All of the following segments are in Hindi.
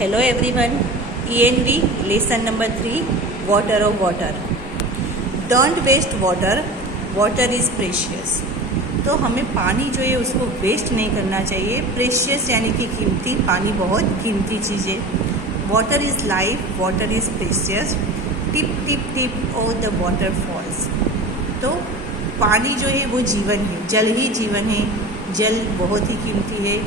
Hello everyone, ENV lesson number 3, water of water. Don't waste water, water is precious. तो हमें पानी जो है उसको वेस्ट नहीं करना चाहिए. प्रेशियस यानी कि कीमती, पानी बहुत कीमती चीज़ है. Water is life, water is precious. Tip tip tip of the water falls. तो पानी जो है वो जीवन है, जल ही जीवन है. जल बहुत ही कीमती है.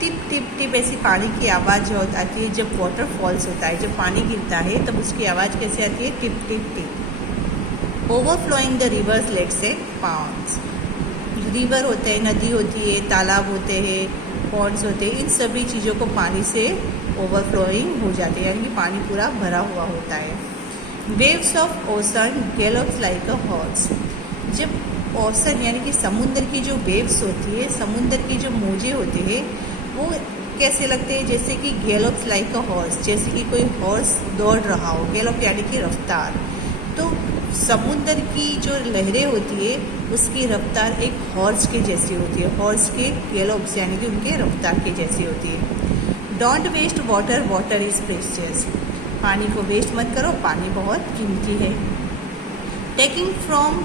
टिप टिप टिप ऐसी पानी की आवाज़ जो आती है जब वाटर फॉल्स होता है, जब पानी गिरता है तब उसकी आवाज़ कैसे आती है? Tip tip tip. Overflowing the rivers, let's say ponds. River होते हैं, नदी होती है, तालाब होते हैं, पॉन्ड्स होते हैं, इन सभी चीज़ों को पानी से ओवरफ्लोइंग हो जाते हैं, यानी कि पानी पूरा भरा हुआ होता है. Waves of ocean gallops like a horse. जब ओशन यानी कि समुद्र की जो वेव्स होती है, समुद्र की जो मौजें होती है, वो कैसे लगते हैं? जैसे कि गैलोप्स लाइक अ हॉर्स, जैसे कि कोई हॉर्स दौड़ रहा हो. गैलोप यानी कि रफ्तार. तो समुद्र की जो लहरें होती है उसकी रफ्तार एक हॉर्स के जैसी होती है. हॉर्स के गैलोप्स यानी कि उनके रफ्तार के जैसी होती है. Don't waste water, water is precious. पानी को वेस्ट मत करो, पानी बहुत कीमती है. Taking from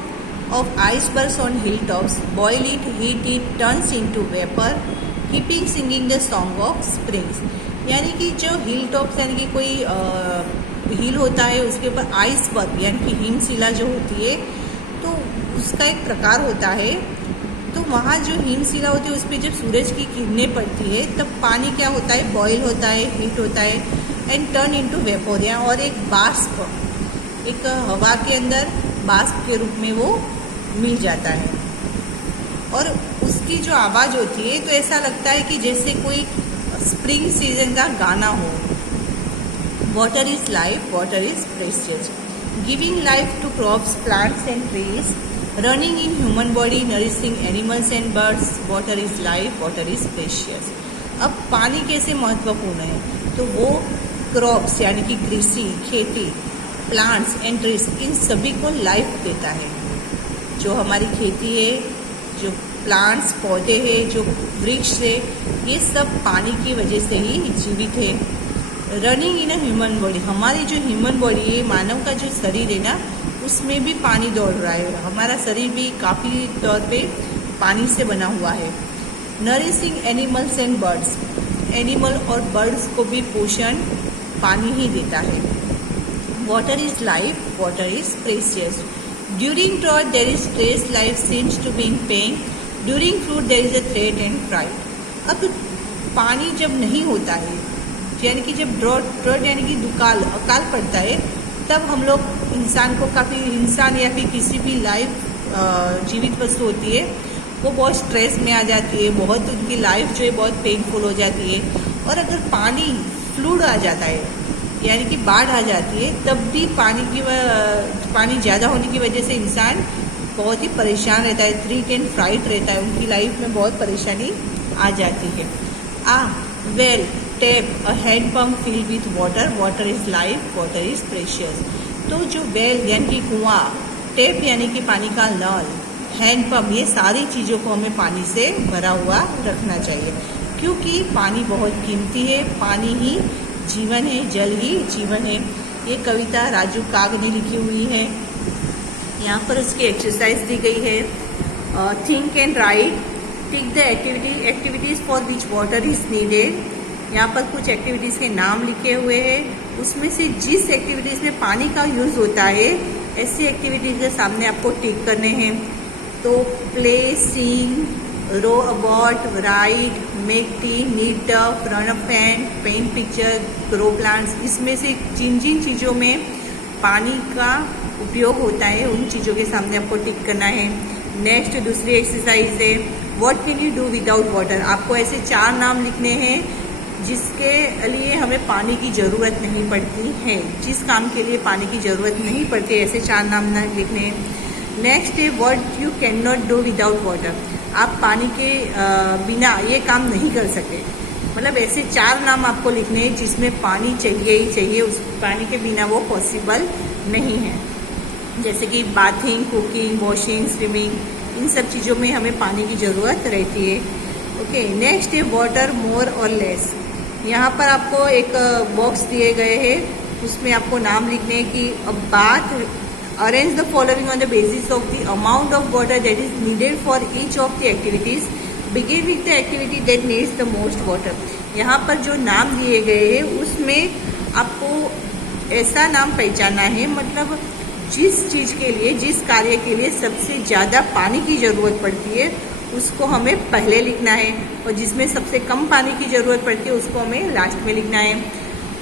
off icebergs on hill tops, boil it, heat it, turns into vapour, keeping singing the song of springs. यानी कि जो हिल टॉप्स यानी कि कोई हिल होता है, उसके ऊपर आइसबर्ग यानी कि हिमशिला जो होती है, तो उसका एक प्रकार होता है. तो वहाँ जो हिमशिला होती है उस पर जब सूरज की किरणें पड़ती है तब पानी क्या होता है? बॉयल होता है, हीट होता है, एंड टर्न इनटू वेपर, और एक बाष्प, एक हवा के अंदर बाष्प के रूप में वो मिल जाता है. और उसकी जो आवाज़ होती है तो ऐसा लगता है कि जैसे कोई स्प्रिंग सीजन का गाना हो. Water is life, water is precious. Giving life to crops, plants and trees, running in human body, nourishing animals and birds. Water is life, water is precious. अब पानी कैसे महत्वपूर्ण है? तो वो क्रॉप्स यानी कि कृषि, खेती, प्लांट्स एंड ट्रीज, इन सभी को लाइफ देता है. जो हमारी खेती है, जो प्लांट्स, पौधे हैं, जो वृक्ष है, ये सब पानी की वजह से ही जीवित है. Running in a human body, हमारी जो ह्यूमन बॉडी है, मानव का जो शरीर है ना, उसमें भी पानी दौड़ रहा है. हमारा शरीर भी काफ़ी तौर पे पानी से बना हुआ है. Nourishing animals and birds, animal और बर्ड्स को भी पोषण पानी ही देता है. Water is life, water is precious. During drought there is stress, life seems to be in pain. During flood there is a threat and fright. अब पानी जब नहीं होता है, यानी कि जब ड्रॉट यानी कि दुकाल, अकाल पड़ता है, तब हम लोग इंसान को काफ़ी, इंसान या फिर किसी भी लाइफ जीवित वस्तु होती है, वो बहुत स्ट्रेस में आ जाती है, बहुत उनकी लाइफ जो है बहुत पेनफुल हो जाती है. और अगर पानी फ्लूड आ जाता है यानी कि बाढ़ आ जाती है, तब भी पानी ज़्यादा होने की वजह से इंसान बहुत ही परेशान रहता है. थ्रीट एंड फ्राइट रहता है, उनकी लाइफ में बहुत परेशानी आ जाती है. Well, tap, a hand pump fill with water, water is life, water is precious. तो जो वेल यानी कि कुआं, टैप यानी कि पानी का नल, हैंड पम्प, ये सारी चीज़ों को हमें पानी से भरा हुआ रखना चाहिए, क्योंकि पानी बहुत कीमती है. पानी ही जीवन है, जल ही जीवन है. ये कविता राजू काग ने लिखी हुई है. यहाँ पर उसकी एक्सरसाइज दी गई है. Think and right, tick the activities for which water is needed. यहाँ पर कुछ एक्टिविटीज़ के नाम लिखे हुए हैं. उसमें से जिस एक्टिविटीज़ में पानी का यूज़ होता है, ऐसी एक्टिविटीज़ के सामने आपको टिक करने हैं. तो play, sing, row about, ride, make tea, need tough, run a fan, paint picture, grow plants, इसमें से जिन जिन चीज़ों में पानी का उपयोग होता है उन चीज़ों के सामने आपको टिक करना है. नेक्स्ट दूसरी एक्सरसाइज है, what can you do without water. आपको ऐसे 4 नाम लिखने हैं जिसके लिए हमें पानी की ज़रूरत नहीं पड़ती है, जिस काम के लिए पानी की ज़रूरत नहीं पड़ती, ऐसे 4 नाम लिखने हैं. नेक्स्ट है what you can not do without water. आप पानी के बिना ये काम नहीं कर सकते. मतलब ऐसे 4 नाम आपको लिखने हैं जिसमें पानी चाहिए ही चाहिए, उस पानी के बिना वो पॉसिबल नहीं है. जैसे कि बाथिंग, कुकिंग, वॉशिंग, स्विमिंग, इन सब चीज़ों में हमें पानी की ज़रूरत रहती है. ओके, नेक्स्ट है वाटर मोर और लेस. यहाँ पर आपको एक बॉक्स दिए गए हैं, उसमें आपको नाम लिखने हैं कि bath arrange the following on the basis of the amount of water that is needed for each of the activities, begin with the activity that needs the most water. यहाँ पर जो नाम दिए गए हैं उसमें आपको ऐसा नाम पहचानना है, मतलब जिस चीज़ के लिए, जिस कार्य के लिए सबसे ज़्यादा पानी की ज़रूरत पड़ती है उसको हमें पहले लिखना है, और जिसमें सबसे कम पानी की ज़रूरत पड़ती है उसको हमें लास्ट में लिखना है।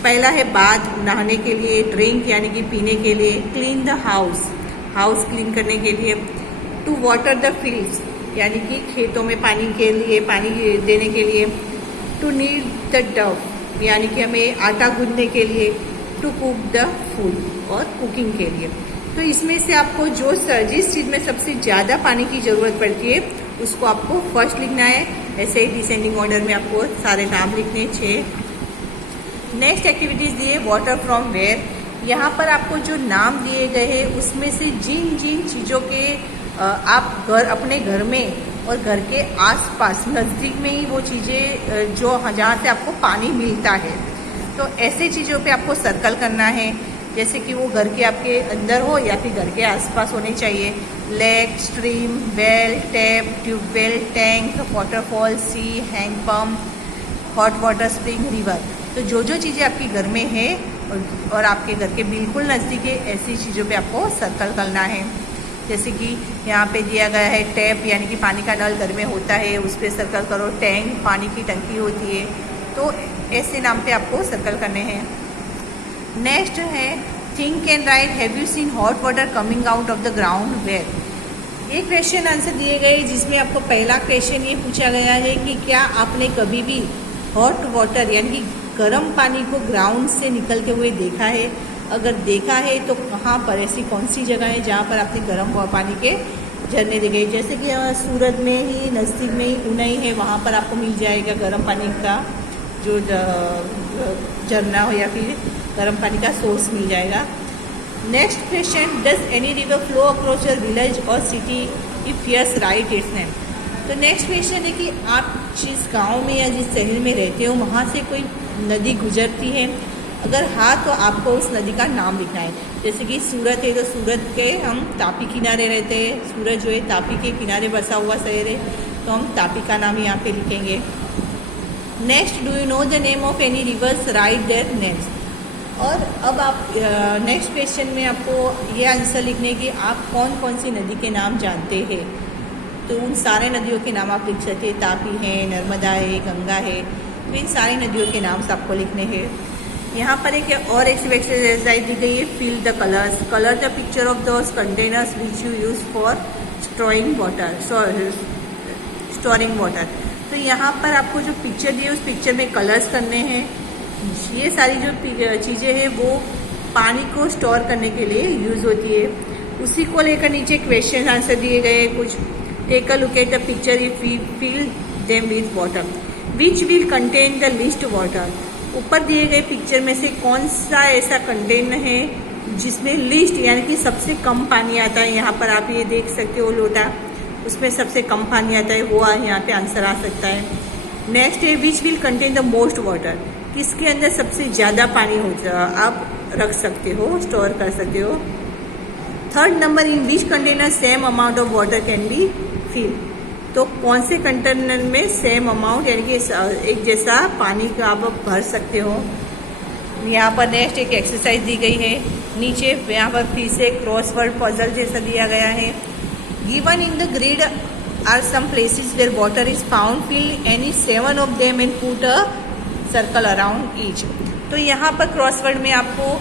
पहला है बाथ, नहाने के लिए, ड्रिंक यानी कि पीने के लिए, clean the house, house clean करने के लिए, टू वाटर द फील्ड्स यानी कि खेतों में पानी के लिए, पानी देने के लिए, टू नीड द डव यानी कि हमें आटा गूंदने के लिए, टू कुक द फूड और कुकिंग के लिए। तो इसमें से आपको जो जिस चीज़ में सबसे ज़्यादा पानी की ज़रूरत पड़ती है उसको आपको फर्स्ट लिखना है। ऐसे ही डिसेंडिंग ऑर्डर में आपको सारे नाम लिखने हैं 6। नेक्स्ट एक्टिविटीज़ दिए वाटर फ्रॉम वेयर। यहाँ पर आपको जो नाम दिए गए हैं उसमें से जिन जिन चीज़ों के आप अपने घर में और घर के आसपास नज़दीक में ही वो चीज़ें जो जहाँ से आपको पानी मिलता है, तो ऐसे चीज़ों पे आपको सर्कल करना है, जैसे कि वो घर के आपके अंदर हो या फिर घर के आसपास होने चाहिए। Lake, stream, well, tap, tubewell, tank, waterfall, sea, hand pump, hot water spring, river. तो जो जो चीज़ें आपके घर में है और आपके घर के बिल्कुल नज़दीक है ऐसी चीज़ों पे आपको सर्कल करना है। जैसे कि यहाँ पे दिया गया है टैप यानी कि पानी का नल घर में होता है, उस पर सर्कल करो। टैंक पानी की टंकी होती है, तो ऐसे नाम पे आपको सर्कल करने हैं। नेक्स्ट है think and write, have you seen hot water coming out of the ground where. ये क्वेश्चन आंसर दिए गए जिसमें आपको पहला क्वेश्चन ये पूछा गया है कि क्या आपने कभी भी हॉट वाटर यानी कि गर्म पानी को ग्राउंड से निकलते हुए देखा है। अगर देखा है तो कहाँ पर, ऐसी कौन सी जगह है जहाँ पर आपने गर्म पानी के झरने देखे। जैसे कि सूरत में ही नज़दीक में ही उनई है, वहाँ पर आपको मिल जाएगा गर्म पानी का जो झरना हो या फिर गर्म पानी का सोर्स मिल जाएगा। Next question, does any river flow across your village और city, if yes write its name. तो नेक्स्ट क्वेश्चन है कि आप जिस गांव में या जिस शहर में रहते हो वहाँ से कोई नदी गुजरती है, अगर हाँ तो आपको उस नदी का नाम लिखना है। जैसे कि सूरत है तो सूरत के हम तापी किनारे रहते हैं, सूरत जो है तापी के किनारे बसा हुआ शहर है, तो हम तापी का नाम यहाँ पे लिखेंगे। Next, do you know the name of any reverse, right their names. और अब आप नेक्स्ट क्वेश्चन में आपको ये आंसर लिखने कि आप कौन कौन सी नदी के नाम जानते हैं, तो उन सारे नदियों के नाम आप लिख सकते हैं। तापी है, नर्मदा है, गंगा है, तो इन सारी नदियों के नाम आपको लिखने हैं। यहाँ पर एक और एक्सरसाइज दी गई है, fill the colours, colour the picture of those containers which you use for storing water. तो यहाँ पर आपको जो पिक्चर दी है उस पिक्चर में कलर्स करने हैं। ये सारी जो चीज़ें हैं वो पानी को स्टोर करने के लिए यूज़ होती है। उसी को लेकर नीचे क्वेश्चन आंसर दिए गए कुछ। Take a look at the picture if we fill them with water, which will contain the least water. ऊपर दिए गए पिक्चर में से कौन सा ऐसा कंटेन है जिसमें लीस्ट यानी कि सबसे कम पानी आता है। यहाँ पर आप ये देख सकते हो लोटा, उसमें सबसे कम पानी आता है, वो यहाँ पे आंसर आ सकता है। नेक्स्ट है विच will contain the most water, किसके अंदर सबसे ज़्यादा पानी होता आप रख सकते हो, स्टोर कर सकते हो। Third number, in which container same amount of water can be fill, तो कौन से कंटेनर में सेम अमाउंट यानी कि एक जैसा पानी का आप भर सकते हो। यहाँ पर नेक्स्ट एक एक्सरसाइज दी गई है, नीचे यहाँ पर फिर से क्रॉसवर्ड पजल जैसा दिया गया है। Given in the grid are some places where water is found, fill any 7 of them and put a circle around each. तो यहाँ पर क्रॉसवर्ड में आपको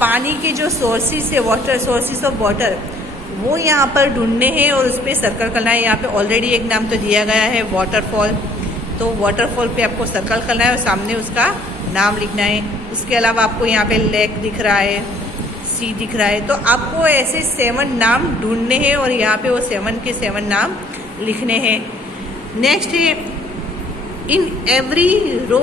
पानी के जो सोर्सेज है, वाटर सोर्सेज ऑफ वाटर, वो यहाँ पर ढूंढने हैं और उस पर सर्कल करना है। यहाँ पे ऑलरेडी एक नाम तो दिया गया है वाटरफॉल, तो वाटरफॉल पे आपको सर्कल करना है और सामने उसका नाम लिखना है। उसके अलावा आपको यहाँ पे लेक दिख रहा है, सी दिख रहा है, तो आपको ऐसे 7 नाम ढूंढने हैं और यहाँ पे वो 7 के 7 नाम लिखने हैं। नेक्स्ट है in every row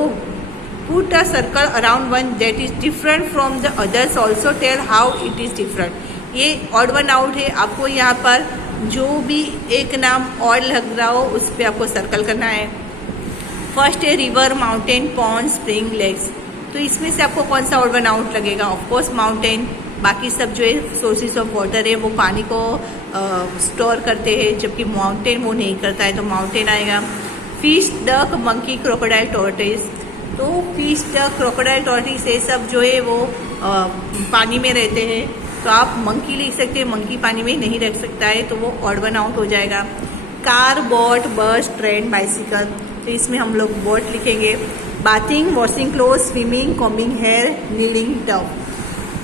put a circle around one that is different from the others, also tell how it is different. ये ऑड वन आउट है, आपको यहाँ पर जो भी एक नाम ऑड लग रहा हो उस पर आपको सर्कल करना है। फर्स्ट है river, mountain, pond, spring, lakes. तो इसमें से आपको कौन सा ओड वन आउट लगेगा? Of course mountain. बाकी सब जो है सोर्सेज ऑफ वाटर है वो पानी को स्टोर करते हैं, जबकि माउंटेन वो नहीं करता है, तो माउंटेन आएगा। Fish, duck, monkey, crocodile, tortoise. तो फिश, डक, क्रोकोडाइल, टॉर्टोइज ये सब जो है वो पानी में रहते हैं, तो आप मंकी लिख सकते हैं, मंकी पानी में नहीं रह सकता है, तो वो ऑड वन आउट हो जाएगा। Car, boat, bus, train, bicycle, तो इसमें हम लोग बोट लिखेंगे। Bathing, washing cloth, swimming, combing hair, needing tub.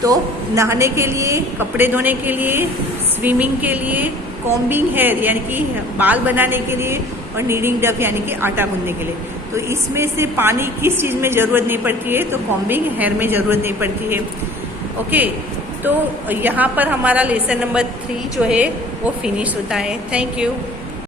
तो नहाने के लिए, कपड़े धोने के लिए, स्विमिंग के लिए, कॉम्बिंग हेयर यानी कि बाल बनाने के लिए, और नीडिंग डफ यानी कि आटा गूंदने के लिए। तो इसमें से पानी किस चीज़ में ज़रूरत नहीं पड़ती है? तो कॉम्बिंग हेयर में ज़रूरत नहीं पड़ती है। ओके, तो यहाँ पर हमारा लेसन नंबर 3 जो है वो फिनिश होता है। Thank you.